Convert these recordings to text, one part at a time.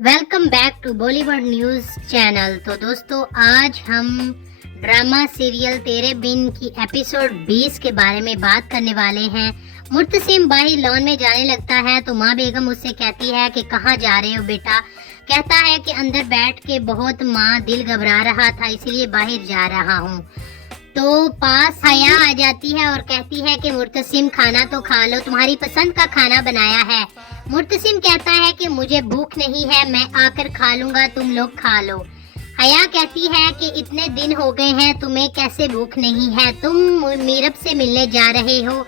Welcome back to Bollywood news channel. तो दोस्तों, आज हम ड्रामा सीरियल तेरे बिन की एपिसोड 20 के बारे में बात करने वाले हैं। मुर्तसिम बाहर लॉन में जाने लगता है तो माँ बेगम उससे कहती है कि कहाँ जा रहे हो बेटा। कहता है कि अंदर बैठ के बहुत माँ दिल घबरा रहा था इसलिए बाहर जा रहा हूँ। तो पास हया आ जाती है और कहती है कि मुर्तसिम खाना तो खा लो, तुम्हारी पसंद का खाना बनाया है। मुर्तसिम कहता है कि मुझे भूख नहीं है, मैं आकर खा लूंगा, तुम लोग खा लो। हया कहती है कि इतने दिन हो गए हैं, तुम्हें कैसे भूख नहीं है, तुम मीरब से मिलने जा रहे हो।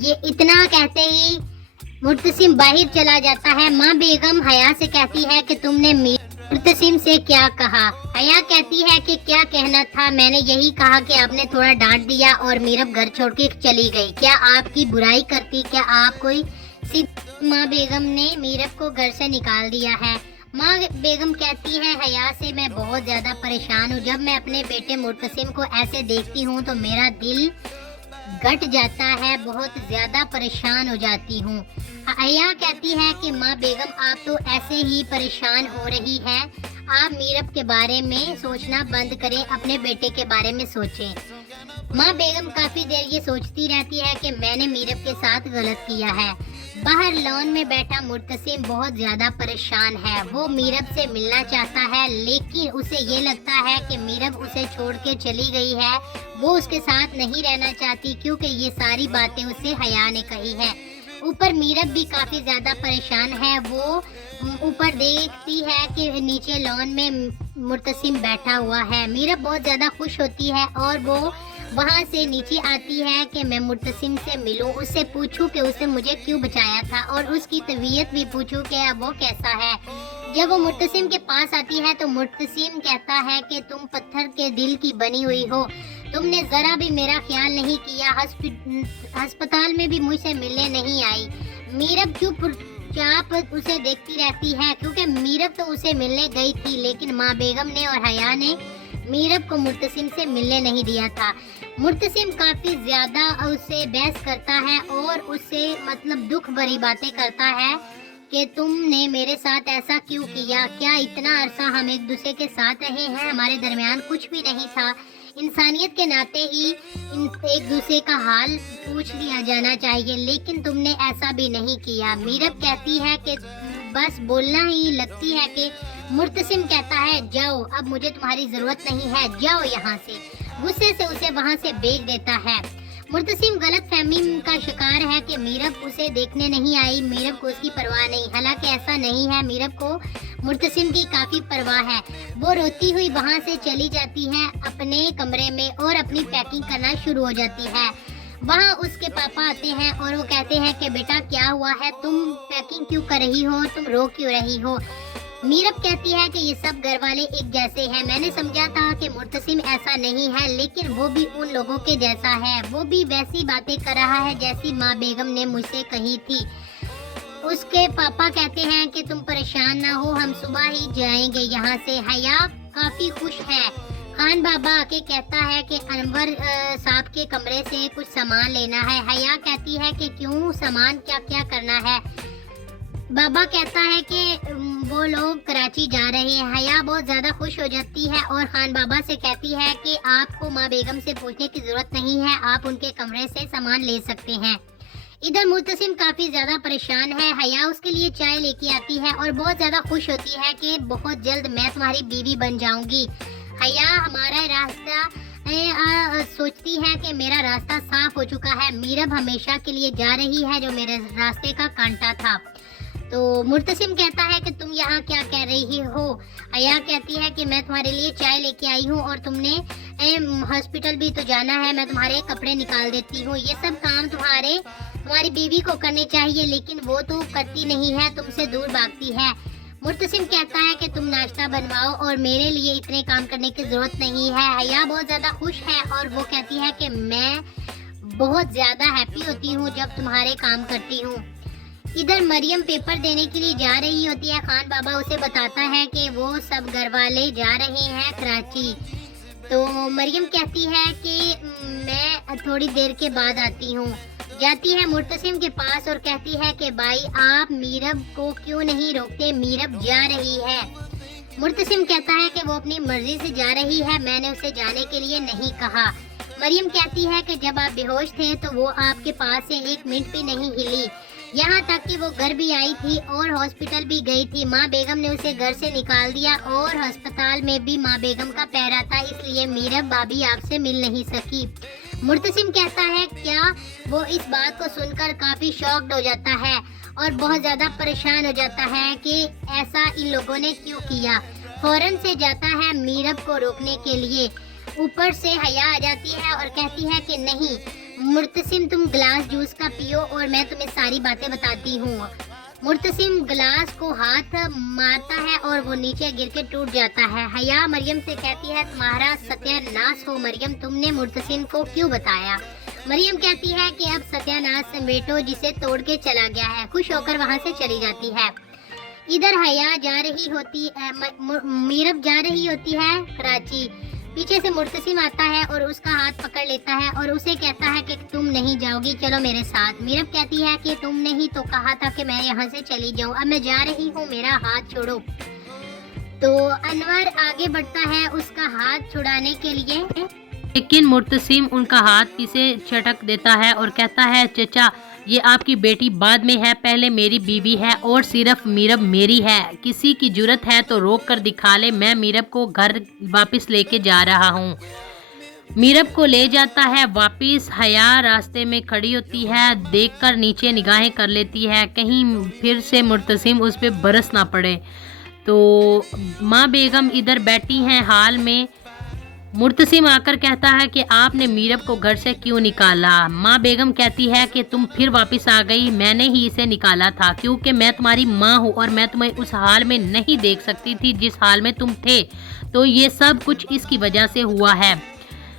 ये इतना कहते ही मुर्तसिम बाहर चला जाता है। माँ बेगम हया से कहती है कि तुमने मुर्तसिम से क्या कहा। हया कहती है कि क्या कहना था, मैंने यही कहा कि आपने थोड़ा डांट दिया और मीरब घर छोड़ के चली गई। क्या आपकी बुराई करती, क्या आप कोई माँ बेगम ने मीरब को घर से निकाल दिया है। माँ बेगम कहती है हया से, मैं बहुत ज्यादा परेशान हूँ। जब मैं अपने बेटे मुर्तसिम को ऐसे देखती हूँ तो मेरा दिल घट जाता है, बहुत ज्यादा परेशान हो जाती हूँ। हया कहती है कि माँ बेगम आप तो ऐसे ही परेशान हो रही है, आप मीरब के बारे में सोचना बंद करें, अपने बेटे के बारे में सोचें। माँ बेगम काफी देर ये सोचती रहती है कि मैंने मीरब के साथ गलत किया है। बाहर लॉन में बैठा मुर्तसिम बहुत ज्यादा परेशान है। वो मीरब से मिलना चाहता है लेकिन उसे ये लगता है कि मीरब उसे छोड़ के चली गई है, वो उसके साथ नहीं रहना चाहती क्योंकि ये सारी बातें उसे हया ने कही है। ऊपर मीरब भी काफी ज्यादा परेशान है। वो ऊपर देखती है कि नीचे लॉन में मुर्तसिम बैठा हुआ है। मीरब बहुत ज्यादा खुश होती है और वो वहाँ से नीचे आती है कि मैं मुर्तसिम से मिलूं, उससे पूछूं कि उसने मुझे क्यों बचाया था और उसकी तबीयत भी पूछूं कि अब वो कैसा है। जब वो मुर्तसिम के पास आती है तो मुर्तसिम कहता है कि तुम पत्थर के दिल की बनी हुई हो, तुमने जरा भी मेरा ख्याल नहीं किया, अस्पताल में भी मुझसे मिलने नहीं आई। मीरब चुपचाप उसे देखती रहती है क्योंकि मीरब तो उसे मिलने गई थी लेकिन माँ बेगम ने और हया ने मीरब को मुर्तसिम से मिलने नहीं दिया था। मुर्तसिम काफी ज्यादा उससे बहस करता है और उससे दुख भरी बातें करता है कि तुमने मेरे साथ ऐसा क्यों किया, क्या इतना अरसा हम एक दूसरे के साथ रहे हैं, हमारे दरमियान कुछ भी नहीं था, इंसानियत के नाते ही एक दूसरे का हाल पूछ लिया जाना चाहिए, लेकिन तुमने ऐसा भी नहीं किया। मीरब कहती है कि बस बोलना ही लगती है कि मुर्तसिम कहता है जाओ, अब मुझे तुम्हारी जरूरत नहीं है, जाओ यहाँ से। गुस्से से उसे वहाँ से भेज देता है। मुर्तसिम गलत फहमी का शिकार है कि मीरब उसे देखने नहीं आई, मीरब को उसकी परवाह नहीं। हालांकि ऐसा नहीं है, मीरब को मुर्तसिम की काफी परवाह है। वो रोती हुई वहाँ से चली जाती है अपने कमरे में और अपनी पैकिंग करना शुरू हो जाती है। वहाँ उसके पापा आते हैं और वो कहते हैं कि बेटा क्या हुआ है, तुम पैकिंग क्यों कर रही हो, तुम रो क्यों रही हो। मीरब कहती है कि ये सब घर वाले एक जैसे हैं, मैंने समझा था कि मुर्तसिम ऐसा नहीं है लेकिन वो भी उन लोगों के जैसा है, वो भी वैसी बातें कर रहा है जैसी माँ बेगम ने मुझसे कही थी। उसके पापा कहते हैं कि तुम परेशान ना हो, हम सुबह ही जाएंगे यहाँ से। हया काफी खुश है। खान बाबा आके कहता है कि अनवर साहब के कमरे से कुछ सामान लेना है। हया कहती है कि क्यों, सामान क्या क्या करना है। बाबा कहता है कि वो लोग कराची जा रहे हैं। हया बहुत ज्यादा खुश हो जाती है और खान बाबा से कहती है कि आपको माँ बेगम से पूछने की जरूरत नहीं है, आप उनके कमरे से सामान ले सकते हैं। इधर मुर्तसिम काफी ज्यादा परेशान है। हया उसके लिए चाय लेके आती है और बहुत ज्यादा खुश होती है कि बहुत जल्द मैं तुम्हारी बीवी बन जाऊंगी। हया हमारा रास्ता सोचती है कि मेरा रास्ता साफ हो चुका है, मीरब हमेशा के लिए जा रही है जो मेरे रास्ते का कांटा था। तो मुर्तसिम कहता है कि तुम यहाँ क्या कह रही हो। हया कहती है कि मैं तुम्हारे लिए चाय लेके आई हूँ और तुमने हॉस्पिटल भी तो जाना है, मैं तुम्हारे कपड़े निकाल देती हूँ, ये सब काम तुम्हारी बीवी को करने चाहिए लेकिन वो तो करती नहीं है, तुमसे दूर भागती है। मुर्तसिम कहता है कि तुम नाश्ता बनवाओ और मेरे लिए इतने काम करने की जरूरत नहीं है। हया बहुत ज्यादा खुश है और वो कहती है कि मैं बहुत ज्यादा हैप्पी होती हूँ जब तुम्हारे काम करती हूँ। इधर मरियम पेपर देने के लिए जा रही होती है। खान बाबा उसे बताता है कि वो सब घर वाले जा रहे हैं कराची। तो मरियम कहती है कि मैं थोड़ी देर के बाद आती हूँ। जाती है मुर्तसिम के पास और कहती है कि भाई आप मीरब को क्यों नहीं रोकते, मीरब जा रही है। मुर्तसिम कहता है कि वो अपनी मर्जी से जा रही है, मैंने उसे जाने के लिए नहीं कहा। मरियम कहती है कि जब आप बेहोश थे तो वो आपके पास से 1 मिनट भी नहीं हिली, यहाँ तक कि वो घर भी आई थी और हॉस्पिटल भी गई थी। माँ बेगम ने उसे घर से निकाल दिया और अस्पताल में भी माँ बेगम का पहरा था, इसलिए मीरब भाभी आपसे मिल नहीं सकी। मुर्तसिम कहता है क्या वो इस बात को सुनकर काफी शॉक्ड हो जाता है और बहुत ज्यादा परेशान हो जाता है कि ऐसा इन लोगों ने क्यों किया। फौरन से जाता है मीरब को रोकने के लिए, ऊपर से हया आ जाती है और कहती है कि नहीं मुर्तसिम तुम गिलास जूस का पियो और मैं तुम्हें सारी बातें बताती हूँ। मुर्तसिम गिलास को हाथ मारता है और वो नीचे गिर के टूट जाता है। हया मरियम से कहती है तुम्हारा सत्यानाश हो मरियम, तुमने मुर्तसिम को क्यों बताया। मरियम कहती है कि अब सत्यानाश समेटो जिसे तोड़ के चला गया है। खुश होकर वहाँ से चली जाती है। इधर हया जा रही होती मीरब जा रही होती है कराची। पीछे से मुर्तसिम आता है और उसका हाथ पकड़ लेता है और उसे कहता है कि तुम नहीं जाओगी, चलो मेरे साथ। मीरब कहती है कि तुमने ही तो कहा था कि मैं यहाँ से चली जाऊँ, अब मैं जा रही हूँ, मेरा हाथ छोड़ो। तो अनवर आगे बढ़ता है उसका हाथ छुड़ाने के लिए, लेकिन मुर्तसिम उनका हाथ पीछे झटक देता है और कहता है चचा ये आपकी बेटी बाद में है, पहले मेरी बीवी है और सिर्फ मीरब मेरी है। किसी की जुर्रत है तो रोक कर दिखा ले, मैं मीरब को घर वापस लेके जा रहा हूँ। मीरब को ले जाता है वापस। हया रास्ते में खड़ी होती है, देखकर नीचे निगाहें कर लेती है कहीं फिर से मुर्तसिम उस पर बरस ना पड़े। तो माँ बेगम इधर बैठी हैं हाल में। मुर्तसिम आकर कहता है कि आपने मीरब को घर से क्यों निकाला। माँ बेगम कहती है कि तुम फिर वापस आ गई, मैंने ही इसे निकाला था क्योंकि मैं तुम्हारी माँ हूँ और मैं तुम्हें उस हाल में नहीं देख सकती थी जिस हाल में तुम थे, तो ये सब कुछ इसकी वजह से हुआ है।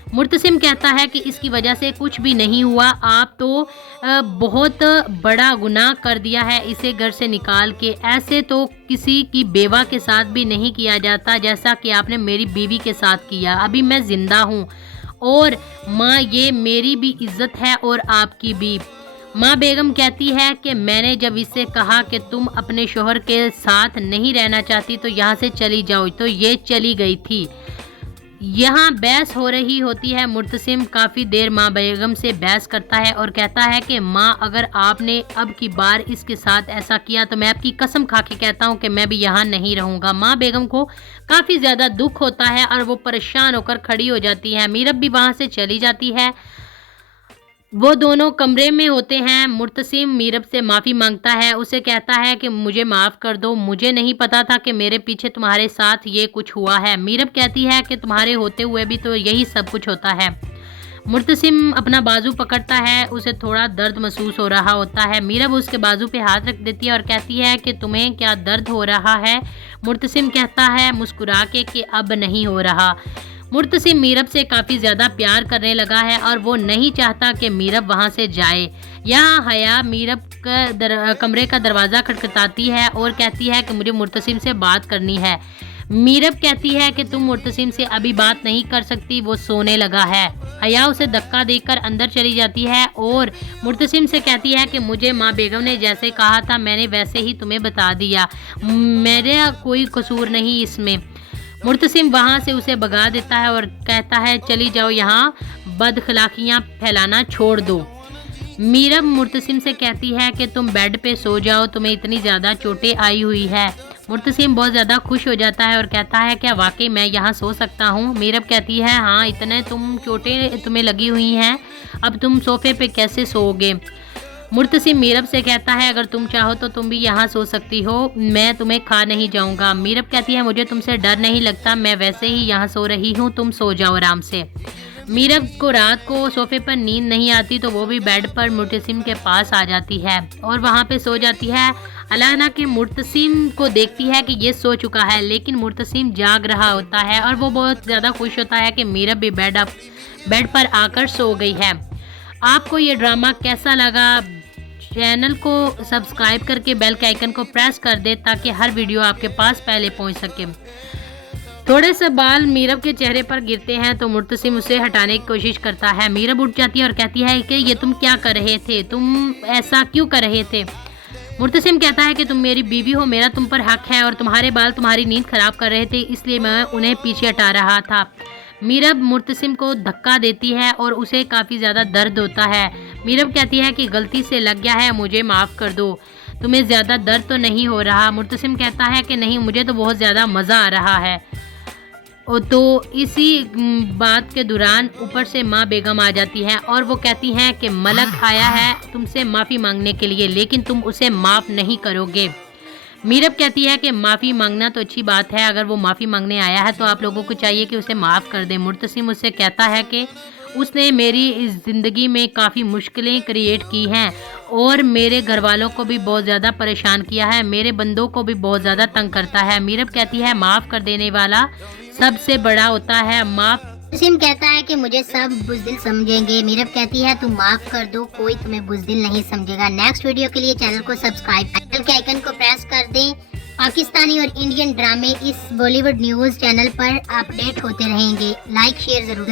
मुर्तसिम कहता है कि इसकी वजह से कुछ भी नहीं हुआ, आप तो बहुत बड़ा गुनाह कर दिया है इसे घर से निकाल के। ऐसे तो किसी की बेवा के साथ भी नहीं किया जाता जैसा कि आपने मेरी बीवी के साथ किया। अभी मैं जिंदा हूँ और माँ ये मेरी भी इज्जत है और आपकी भी। माँ बेगम कहती है कि मैंने जब इससे कहा कि तुम अपने शोहर के साथ नहीं रहना चाहती तो यहाँ से चली जाओ, तो ये चली गई थी। यहाँ बहस हो रही होती है। मुर्तसिम काफ़ी देर माँ बेगम से बहस करता है और कहता है कि माँ अगर आपने अब की बार इसके साथ ऐसा किया तो मैं आपकी कसम खा के कहता हूँ कि मैं भी यहाँ नहीं रहूँगा। माँ बेगम को काफ़ी ज़्यादा दुख होता है और वो परेशान होकर खड़ी हो जाती है। मीरब भी वहाँ से चली जाती है। वो दोनों कमरे में होते हैं। मुर्तसिम मीरब से माफ़ी मांगता है, उसे कहता है कि मुझे माफ़ कर दो, मुझे नहीं पता था कि मेरे पीछे तुम्हारे साथ ये कुछ हुआ है। मीरब कहती है कि तुम्हारे होते हुए भी तो यही सब कुछ होता है। मुर्तसिम अपना बाजू पकड़ता है, उसे थोड़ा दर्द महसूस हो रहा होता है। मीरब उसके बाजू पे हाथ रख देती है और कहती है कि तुम्हें क्या दर्द हो रहा है। मुर्तसिम कहता है मुस्कुरा के कि अब नहीं हो रहा। मुर्तसिम मीरब से काफ़ी ज़्यादा प्यार करने लगा है और वो नहीं चाहता कि मीरब वहाँ से जाए। यहाँ हया मीरब का कमरे का दरवाज़ा खटखटाती है और कहती है कि मुझे मुर्तसिम से बात करनी है। मीरब कहती है कि तुम मुर्तसिम से अभी बात नहीं कर सकती, वो सोने लगा है। हया उसे धक्का देकर अंदर चली जाती है और मुर्तसिम से कहती है कि मुझे माँ बेगम ने जैसे कहा था मैंने वैसे ही तुम्हें बता दिया, मेरा कोई कसूर नहीं इसमें। मुर्तसिम वहाँ से उसे भगा देता है और कहता है चली जाओ, यहाँ बदखलाकियाँ फैलाना छोड़ दो। मीरब मुर्तसिम से कहती है कि तुम बेड पे सो जाओ, तुम्हें इतनी ज़्यादा चोटें आई हुई है। मुर्तसिम बहुत ज़्यादा खुश हो जाता है और कहता है क्या वाकई मैं यहाँ सो सकता हूँ। मीरब कहती है हाँ, इतने चोटें तुम्हें लगी हुई हैं, अब तुम सोफे पे कैसे सोओगे। मुर्तसिम मीरब से कहता है अगर तुम चाहो तो तुम भी यहाँ सो सकती हो, मैं तुम्हें खा नहीं जाऊँगा। मीरब कहती है मुझे तुमसे डर नहीं लगता, मैं वैसे ही यहाँ सो रही हूँ, तुम सो जाओ आराम से। मीरब को रात को सोफे पर नींद नहीं आती तो वो भी बेड पर मुर्तसिम के पास आ जाती है और वहाँ पे सो जाती है। अलाना के मुर्तसिम को देखती है कि ये सो चुका है, लेकिन मुर्तसिम जाग रहा होता है और वो बहुत ज़्यादा खुश होता है कि मीरब भी बेड पर आकर सो गई है। आपको ये ड्रामा कैसा लगा? चैनल को सब्सक्राइब करके बेल के आइकन को प्रेस कर दे ताकि हर वीडियो आपके पास पहले पहुंच सके। थोड़े से बाल मीरब के चेहरे पर गिरते हैं तो मुर्तसिम उसे हटाने की कोशिश करता है। मीरब उठ जाती है और कहती है कि ये तुम क्या कर रहे थे, तुम ऐसा क्यों कर रहे थे। मुर्तसिम कहता है कि तुम मेरी बीवी हो, मेरा तुम पर हक है और तुम्हारे बाल तुम्हारी नींद खराब कर रहे थे, इसलिए मैं उन्हें पीछे हटा रहा था। मीरब मुर्तसिम को धक्का देती है और उसे काफ़ी ज़्यादा दर्द होता है। मीरब कहती है कि गलती से लग गया है, मुझे माफ़ कर दो, तुम्हें ज़्यादा दर्द तो नहीं हो रहा। मुर्तसिम कहता है कि नहीं, मुझे तो बहुत ज़्यादा मज़ा आ रहा है। तो इसी बात के दौरान ऊपर से माँ बेगम आ जाती है और वो कहती हैं कि मलक आया है तुमसे माफ़ी मांगने के लिए, लेकिन तुम उसे माफ़ नहीं करोगे। मीरब कहती है कि माफ़ी मांगना तो अच्छी बात है, अगर वो माफ़ी मांगने आया है तो आप लोगों को चाहिए कि उसे माफ़ कर दें। मुर्तसिम उससे कहता है कि उसने मेरी इस ज़िंदगी में काफ़ी मुश्किलें क्रिएट की हैं और मेरे घर वालों को भी बहुत ज़्यादा परेशान किया है, मेरे बंदों को भी बहुत ज़्यादा तंग करता है। मीरब कहती है माफ़ कर देने वाला सबसे बड़ा होता है। मुर्तसिम कहता है कि मुझे सब बुज़दिल समझेंगे। मीरब कहती है तुम माफ़ कर दो, कोई तुम्हें बुज़दिल नहीं समझेगा। नेक्स्ट वीडियो के लिए चैनल को सब्सक्राइब, बेल के आइकन को प्रेस कर दें। पाकिस्तानी और इंडियन ड्रामे इस बॉलीवुड न्यूज़ चैनल पर अपडेट होते रहेंगे। लाइक शेयर ज़रूर